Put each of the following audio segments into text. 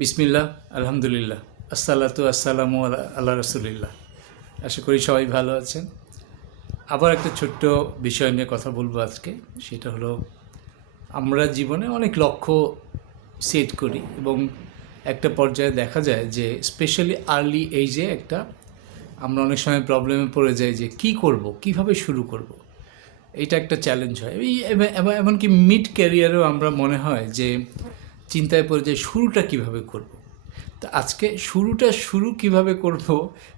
বিসমিল্লাহ, আলহামদুলিল্লাহ, আসসালাতু আসসালামু আল্লাহ রসুলিল্লাহ। আশা করি সবাই ভালো আছেন। আবার একটা ছোট্ট বিষয় নিয়ে কথা বলবো আজকে। সেটা হলো, আমরা জীবনে অনেক লক্ষ্য সেট করি এবং একটা পর্যায়ে দেখা যায় যে স্পেশালি আর্লি এইজে আমরা অনেক সময় প্রবলেমে পড়ে যাই যে কি করব, কিভাবে শুরু করব। এটা একটা চ্যালেঞ্জ হয়। এমনকি মিড ক্যারিয়ারেও আমরা মনে হয় যে চিন্তায় পড়ে যায় শুরুটা কিভাবে করব। তো আজকে শুরু কিভাবে করব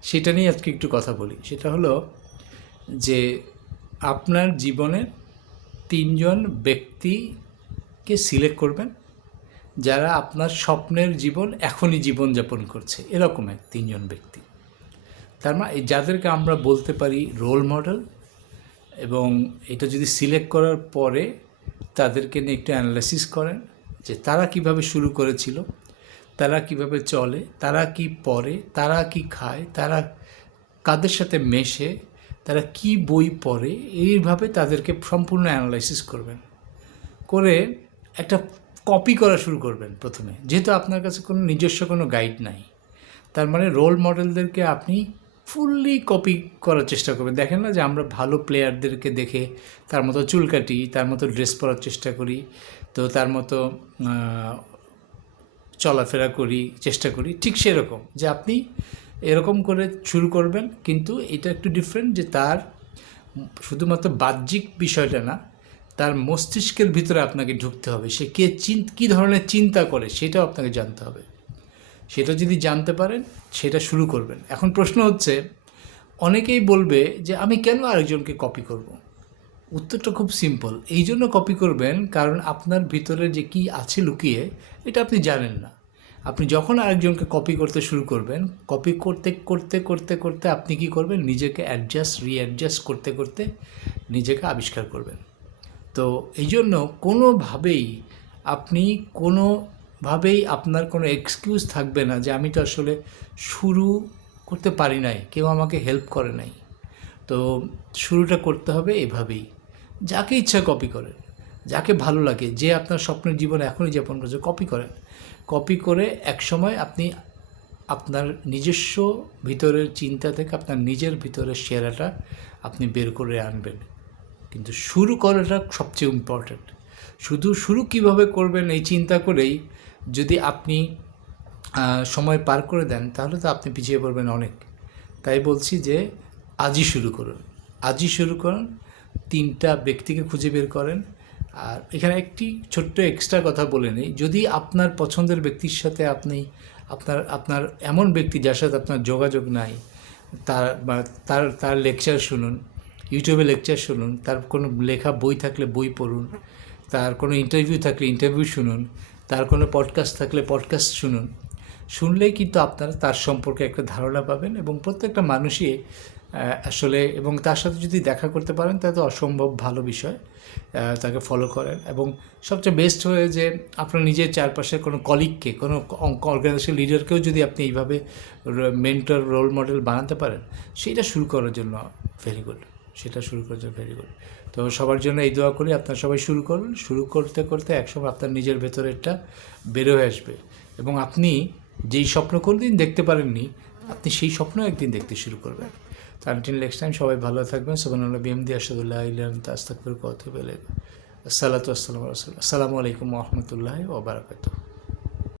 সেটা নিয়ে আজকে একটু কথা বলি। সেটা হলো যে আপনার জীবনের 3জন ব্যক্তিকে সিলেক্ট করবেন যারা আপনার স্বপ্নের জীবন এখনই জীবনযাপন করছে, এরকম 3জন ব্যক্তি। তার মানে যাদেরকে আমরা বলতে পারি রোল মডেল। এবং এটা যদি সিলেক্ট করার পরে তাদেরকে নিয়ে একটু অ্যানালাইসিস করেন যে তারা কিভাবে শুরু করেছিল, তারা কিভাবে চলে, তারা কি পড়ে, তারা কি খায়, তারা কাদের সাথে মেশে, তারা কি বই পড়ে, এইভাবে তাদেরকে সম্পূর্ণ অ্যানালাইসিস করবেন। করে একটা কপি করা শুরু করবেন প্রথমে, যেহেতু আপনার কাছে কোনো নিজস্ব কোনো গাইড নাই। তার মানে রোল মডেলদেরকে আপনি ফুললি কপি করার চেষ্টা করবেন। দেখেন না যে আমরা ভালো প্লেয়ারদেরকে দেখে তার মতো চুল কাটি, তার মতো ড্রেস পরার চেষ্টা করি, তো তার মতো চলাফেরা করি, চেষ্টা করি, ঠিক সেরকম যে আপনি এরকম করে শুরু করবেন। কিন্তু এটা একটু ডিফারেন্ট যে তার শুধুমাত্র বাহ্যিক বিষয়টা না, তার মস্তিষ্কের ভিতরে আপনাকে ঢুকতে হবে। সে কী ধরনের চিন্তা করে সেটাও আপনাকে জানতে হবে। সেটা যদি জানতে পারেন সেটা শুরু করবেন। এখন প্রশ্ন হচ্ছে, অনেকেই বলবে যে আমি কেন আরেকজনকে কপি করব। উত্তরটা খুব সিম্পল। এই জন্য কপি করবেন কারণ আপনার ভিতরে যে কি আছে লুকিয়ে, এটা আপনি জানেন না। আপনি যখন আরেকজনকে কপি করতে শুরু করবেন, কপি করতে করতে করতে করতে আপনি কি করবেন, নিজেকে রিঅ্যাডজাস্ট করতে করতে নিজেকে আবিষ্কার করবেন। তো এই জন্য কোনোভাবেই আপনার কোনো এক্সকিউজ থাকবে না যে আমি তো আসলে শুরু করতে পারি নাই, কেউ আমাকে হেল্প করে নাই। তো শুরুটা করতে হবে এভাবেই। যাকে ইচ্ছা কপি করেন, যাকে ভালো লাগে, যে আপনার স্বপ্নের জীবন এখনই যাপন করছে, কপি করেন। কপি করে একসময় আপনি আপনার নিজস্ব ভিতরের চিন্তা থেকে আপনার নিজের ভিতরের সেরাটা আপনি বের করে আনবেন। কিন্তু শুরু করাটা সবচেয়ে ইম্পর্ট্যান্ট। শুরু কিভাবে করবেন এই চিন্তা করেই যদি আপনি সময় পার করে দেন, তাহলে তো আপনি পিছিয়ে পড়বেন অনেক। তাই বলছি যে আজই শুরু করুন, আজই শুরু করুন। 3টা ব্যক্তিকে খুঁজে বের করেন। আর এখানে একটি ছোট্ট এক্সট্রা কথা বলে নিই, যদি আপনার পছন্দের ব্যক্তির সাথে আপনি আপনার এমন ব্যক্তি যার সাথে আপনার যোগাযোগ নাই, তার লেকচার শুনুন, ইউটিউবে লেকচার শুনুন, তার কোনো লেখা বই থাকলে বই পড়ুন, তার কোনো ইন্টারভিউ থাকলে ইন্টারভিউ শুনুন, তার কোনো পডকাস্ট থাকলে পডকাস্ট শুনুন। শুনলেই কিন্তু আপনারা তার সম্পর্কে একটা ধারণা পাবেন। এবং প্রত্যেকটা মানুষই আসলে, এবং তার সাথে যদি দেখা করতে পারেন তাহলে তো অসম্ভব ভালো বিষয়। তাকে ফলো করেন। এবং সবচেয়ে বেস্ট হয়ে যে আপনার নিজের চারপাশে কোনো কলিগকে, কোনো অর্গানাইজেশন লিডারকেও যদি আপনি এইভাবে মেন্টর, রোল মডেল বানাতে পারেন, সেটা শুরু করার জন্য ভেরি গুড। তো সবার জন্য এই দোয়া করি, আপনারা সবাই শুরু করুন। শুরু করতে করতে একসময় আপনার নিজের ভেতরেরটা বের হয়ে আসবে এবং আপনি যেই স্বপ্ন কোনোদিন দেখতে পারেননি, আপনি সেই স্বপ্ন একদিন দেখতে শুরু করবেন। তো আনটিল নেক্সট টাইম, সবাই ভালো থাকবেন। সুবহানাল্লাহ বিহামদি, আশহাদু আল্লা ইলাহা ইল্লা আনতা আস্তাগফিরুকা ওয়া আতুবু ইলাইক। আসসালামু আলাইকুম ওয়া রাহমাতুল্লাহি ওয়া বারাকাতুহু।